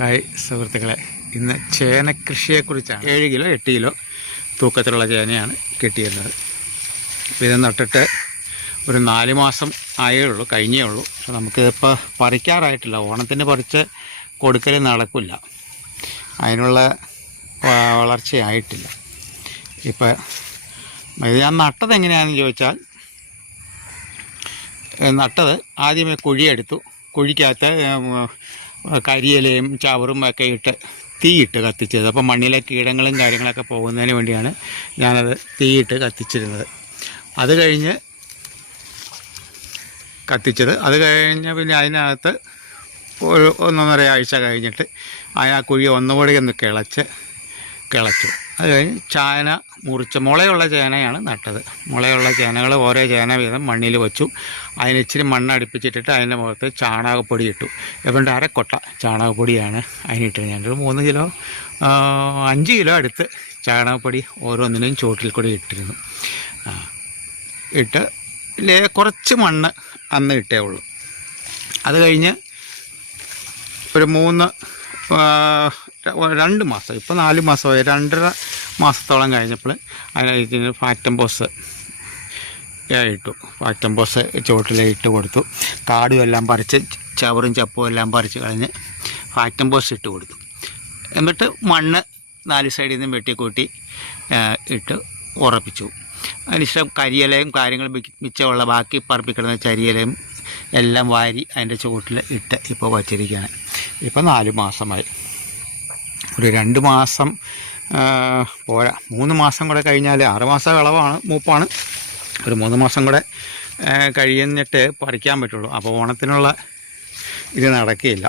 Hi സുഹൃത്തുക്കളെ. ഇന്ന് ചേനക്കൃഷിയെക്കുറിച്ചാണ് ഏഴ് കിലോ എട്ട് കിലോ തൂക്കത്തിലുള്ള ചേനയാണ് കിട്ടിയിരുന്നത്. ഇത് നട്ടിട്ട് ഒരു നാല് മാസം ആയേ ഉള്ളൂ കഴിഞ്ഞേ ഉള്ളൂ. പക്ഷെ നമുക്കിതിപ്പോൾ പറിക്കാറായിട്ടില്ല. ഓണത്തിന് പറിച്ച് കൊടുക്കൽ നടക്കില്ല. അതിനുള്ള വളർച്ചയായിട്ടില്ല. ഇപ്പം ഇത് ഞാൻ നട്ടത് എങ്ങനെയാണെന്ന് ചോദിച്ചാൽ നട്ടത് ആദ്യമേ കുഴിയെടുത്തു. കുഴിക്കകത്ത് കരിയിലയും ചവറും ഒക്കെ ഇട്ട് തീയിട്ട് കത്തിച്ചത്. അപ്പോൾ മണ്ണിലെ കീടങ്ങളും കാര്യങ്ങളൊക്കെ പോകുന്നതിന് വേണ്ടിയാണ് ഞാനത് തീയിട്ട് കത്തിച്ചിരുന്നത്. അത് കഴിഞ്ഞ് കത്തിച്ചത്. അത് കഴിഞ്ഞ് പിന്നെ അതിനകത്ത് ഒരു ഒന്നൊന്നര ആഴ്ച കഴിഞ്ഞിട്ട് ആ കുഴി ഒന്നുകൂടി ഒന്ന് കിളച്ച് കിളച്ചു. അത് കഴിഞ്ഞ് ചേന മുറിച്ച് മുളയുള്ള ചേനയാണ് നട്ടത്. മുളയുള്ള ചേനകൾ ഓരോ ചേന വീതം മണ്ണിൽ വെച്ചു. അതിന് ഇച്ചിരി മണ്ണ് അടുപ്പിച്ചിട്ടിട്ട് അതിന്റെ മുഖത്ത് ചാണകപ്പൊടി ഇട്ടു. എപ്പോഴും അരക്കൊട്ട ചാണകപ്പൊടിയാണ് അതിനിട്ടത്. ഞാനൊരു മൂന്ന് കിലോ അഞ്ച് കിലോ അടുത്ത് ചാണകപ്പൊടി ഓരോന്നിനെയും ചുവട്ടിൽ കൂടി ഇട്ടിരുന്നു. ഇട്ട് ലേ കുറച്ച് മണ്ണ് അന്ന് ഇട്ടേ ഉള്ളൂ. അത് കഴിഞ്ഞ് ഒരു മൂന്ന് രണ്ട് മാസം ഇപ്പോൾ നാല് മാസമായി രണ്ടര മാസത്തോളം കഴിഞ്ഞപ്പോൾ അതിന് ഫാക്ടംബോസ് ഇട്ടു. ഫാക്ടംബോസ് ബോസ് ഇട്ട് കൊടുത്തു. കാടും എല്ലാം പറിച്ച് ചവറും ചപ്പും എല്ലാം പറിച്ച് കളഞ്ഞ് ഫാക്ടംബോസ് ഇട്ട് കൊടുത്തു. എന്നിട്ട് മണ്ണ് നാല് സൈഡിൽ നിന്നും വെട്ടിക്കൂട്ടി ഇട്ട് ഉറപ്പിച്ചു. അതിനുശേഷം കരിയിലയും കാര്യങ്ങളും മിച്ചമുള്ള ബാക്കി പറപ്പിക്കിടുന്ന ചരിയിലയും എല്ലാം വാരി അതിന്റെ ചുവട്ടിൽ ഇട്ട് ഇപ്പോൾ വച്ചിരിക്കുകയാണ് ഇപ്പോൾ നാല് മാസമായി. ഒരു രണ്ട് മാസം പോരാ. മൂന്ന് മാസം കൂടെ കഴിഞ്ഞാൽ ആറ് മാസം വിളവാണ് മൂപ്പാണ്. ഒരു മൂന്ന് മാസം കൂടെ കഴിഞ്ഞിട്ട് പറിക്കാൻ പറ്റുള്ളൂ. അപ്പോൾ ഓണത്തിനുള്ള ഇത് നടക്കുകയില്ല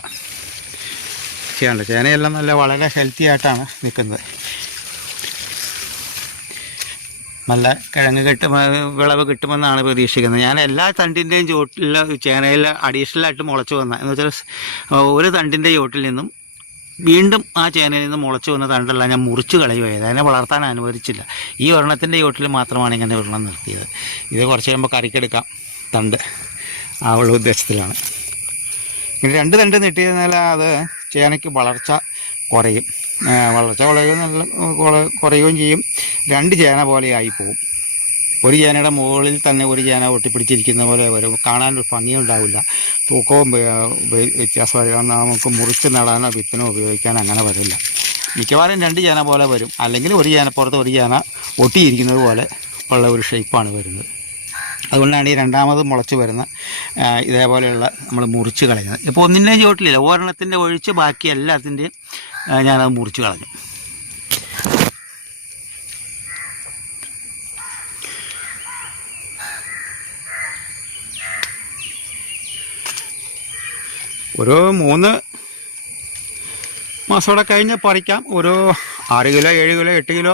ചെയ്യാണ്ട് ചേനയെല്ലാം നല്ല വളരെ ഹെൽത്തി ആയിട്ടാണ് നിൽക്കുന്നത്. നല്ല കിഴങ്ങ് കിട്ടും വിളവ് കിട്ടുമെന്നാണ് പ്രതീക്ഷിക്കുന്നത്. ഞാൻ എല്ലാ തണ്ടിന്റെയും ചുവട്ടിൽ ചേനയിൽ അഡീഷണലായിട്ട് മുളച്ചു വന്ന എന്ന് വെച്ചാൽ ഒരു തണ്ടിന്റെ ചുവട്ടിൽ നിന്നും വീണ്ടും ആ ചേനയിൽ നിന്ന് മുളച്ചു വന്ന തണ്ടെല്ലാം ഞാൻ മുറിച്ച് കളയുമായത് അതിനെ വളർത്താൻ അനുവദിച്ചില്ല. ഈ ഒരെണ്ണത്തിന്റെ ചുവട്ടിൽ മാത്രമാണ് ഇങ്ങനെ ഒരെണ്ണം നിർത്തിയത്. ഇത് കുറച്ച് കഴിയുമ്പോൾ കറിക്കെടുക്കാം തണ്ട് ആ ഉള്ള ഉദ്ദേശത്തിലാണ്. ഇങ്ങനെ രണ്ട് തണ്ട് നെട്ടിയിരുന്നാൽ അത് ചേനയ്ക്ക് വളർച്ച കുറയും. വളർച്ച കുറയുകയും നല്ല കുറയുകയും ചെയ്യും. രണ്ട് ചേന പോലെ ആയിപ്പോവും ഒരു ചേനയുടെ മുകളിൽ തന്നെ ഒരു ചേന ഒട്ടിപ്പിടിച്ചിരിക്കുന്ന പോലെ വരും. കാണാൻ ഒരു ഭംഗിയും ഉണ്ടാവില്ല. തൂക്കവും വ്യത്യാസം വരും. നമുക്ക് മുറിച്ച് നടാനോ വിത്തിനോ ഉപയോഗിക്കാൻ അങ്ങനെ വരില്ല. മിക്കവാറും രണ്ട് ചേന പോലെ വരും. അല്ലെങ്കിൽ ഒരു ചേനപ്പുറത്ത് ഒരു ചേന ഒട്ടിയിരിക്കുന്നത് പോലെ ഉള്ള ഒരു ഷേപ്പാണ് വരുന്നത്. അതുകൊണ്ടാണ് ഈ രണ്ടാമത് മുളച്ച് വരുന്ന ഇതേപോലെയുള്ള നമ്മൾ മുറിച്ച് കളയുന്നത്. ഇപ്പോൾ ഒന്നിന്റെയും ചുവട്ടിലില്ല ഒരെണ്ണത്തിന്റെ ഒഴിച്ച് ബാക്കി എല്ലാത്തിന്റെയും ഞാനത് മുറിച്ച് കളഞ്ഞു. ഒരു മൂന്ന് മാസത്തോടെ കഴിഞ്ഞ് പറിക്കാം. ഒരു ആറ് കിലോ ഏഴ് കിലോ എട്ട് കിലോ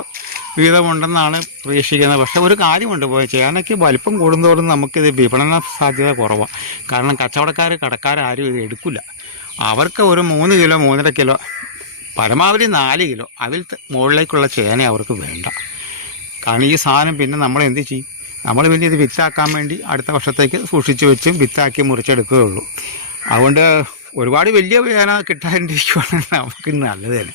വീതമുണ്ടെന്നാണ് പ്രതീക്ഷിക്കുന്നത്. പക്ഷേ ഒരു കാര്യമുണ്ട് പോയി ചേനയ്ക്ക് വലിപ്പം കൂടുന്തോറും നമുക്കിത് വിപണന സാധ്യത കുറവാണ് കാരണം കച്ചവടക്കാർ കടക്കാർ ആരും ഇത് എടുക്കില്ല അവർക്ക് ഒരു മൂന്ന് കിലോ മൂന്നര കിലോ പരമാവധി നാല് കിലോ അതിൽ മുകളിലേക്കുള്ള ചേന അവർക്ക് വേണ്ട. കാരണം ഈ സാധനം പിന്നെ നമ്മൾ എന്ത് ചെയ്യും? നമ്മൾ പിന്നെ ഇത് വിത്താക്കാൻ വേണ്ടി അടുത്ത വർഷത്തേക്ക് സൂക്ഷിച്ച് വെച്ചും വിത്താക്കി മുറിച്ചെടുക്കുകയുള്ളൂ. അതുകൊണ്ട് ഒരുപാട് വലിയ ചേന കിട്ടാണ്ടിരിക്കുവാണെങ്കിൽ നമുക്ക് നല്ലത് തന്നെ.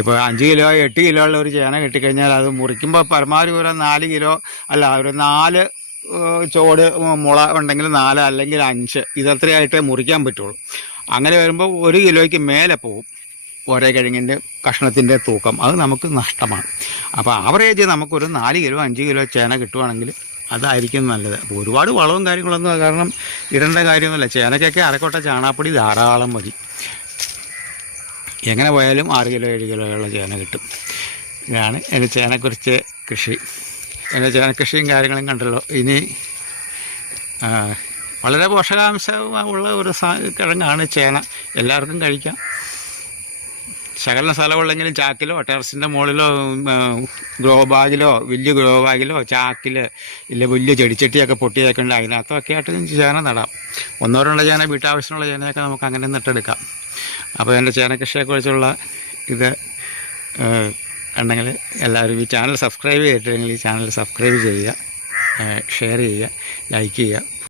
ഇപ്പോൾ അഞ്ച് കിലോ എട്ട് കിലോ ഉള്ള ഒരു ചേന കിട്ടിക്കഴിഞ്ഞാൽ അത് മുറിക്കുമ്പോൾ പരമാവധി ഒരു നാല് കിലോ അല്ല ഒരു നാല് ചോട് മുള ഉണ്ടെങ്കിൽ നാല് അല്ലെങ്കിൽ അഞ്ച് ഇതത്രയായിട്ടേ മുറിക്കാൻ പറ്റുള്ളൂ. അങ്ങനെ വരുമ്പോൾ ഒരു കിലോയ്ക്ക് മേലെ പോകും ഓരോ കിഴങ്ങിന്റെ കഷ്ണത്തിന്റെ തൂക്കം. അത് നമുക്ക് നഷ്ടമാണ്. അപ്പോൾ ആവറേജ് നമുക്കൊരു നാല് കിലോ അഞ്ച് കിലോ ചേന കിട്ടുവാണെങ്കിൽ അതായിരിക്കും നല്ലത്. അപ്പോൾ ഒരുപാട് വളവും കാര്യങ്ങളൊന്നും കാരണം ഇടേണ്ട കാര്യമൊന്നുമില്ല. ചേനയ്ക്കൊക്കെ അരക്കോട്ട ചാണാപ്പൊടി ധാരാളം മതി. എങ്ങനെ പോയാലും ആറ് കിലോ ഏഴ് കിലോയുള്ള ചേന കിട്ടും. ഇതാണ് എന്റെ ചേനക്കുറിച്ച് കൃഷി. എന്റെ ചേനക്കൃഷിയും കാര്യങ്ങളും കണ്ടല്ലോ. ഇനി വളരെ പോഷകാംശമുള്ള ഒരു കിഴങ്ങാണ് ചേന. എല്ലാവർക്കും കഴിക്കാം. ശകലം സ്ഥലമുള്ളെങ്കിലും ചാക്കിലോ ടെറസിന്റെ മുകളിലോ ഗ്രോ ബാഗിലോ വലിയ ഗ്രോ ബാഗിലോ ചാക്കിൽ ഇല്ല വലിയ ചെടിച്ചട്ടിയൊക്കെ പൊട്ടിയൊക്കെ ഉണ്ട് അതിനകത്തൊക്കെ ആയിട്ട് ചേന നടാം. ഒന്നോ രണ്ടോ ചേന വീട്ടാവശ്യമുള്ള ചേനയൊക്കെ നമുക്ക് അങ്ങനെ നട്ടെടുക്കാം. അപ്പോൾ എന്റെ ചേനക്കൃഷിയെക്കുറിച്ചുള്ള ഇത് ഏഹ്, ഉണ്ടെങ്കിൽ എല്ലാവരും ഈ ചാനൽ സബ്സ്ക്രൈബ് ചെയ്തിട്ടില്ലെങ്കിൽ ഈ ചാനൽ സബ്സ്ക്രൈബ് ചെയ്യുക ഷെയർ ചെയ്യുക ലൈക്ക് ചെയ്യുക.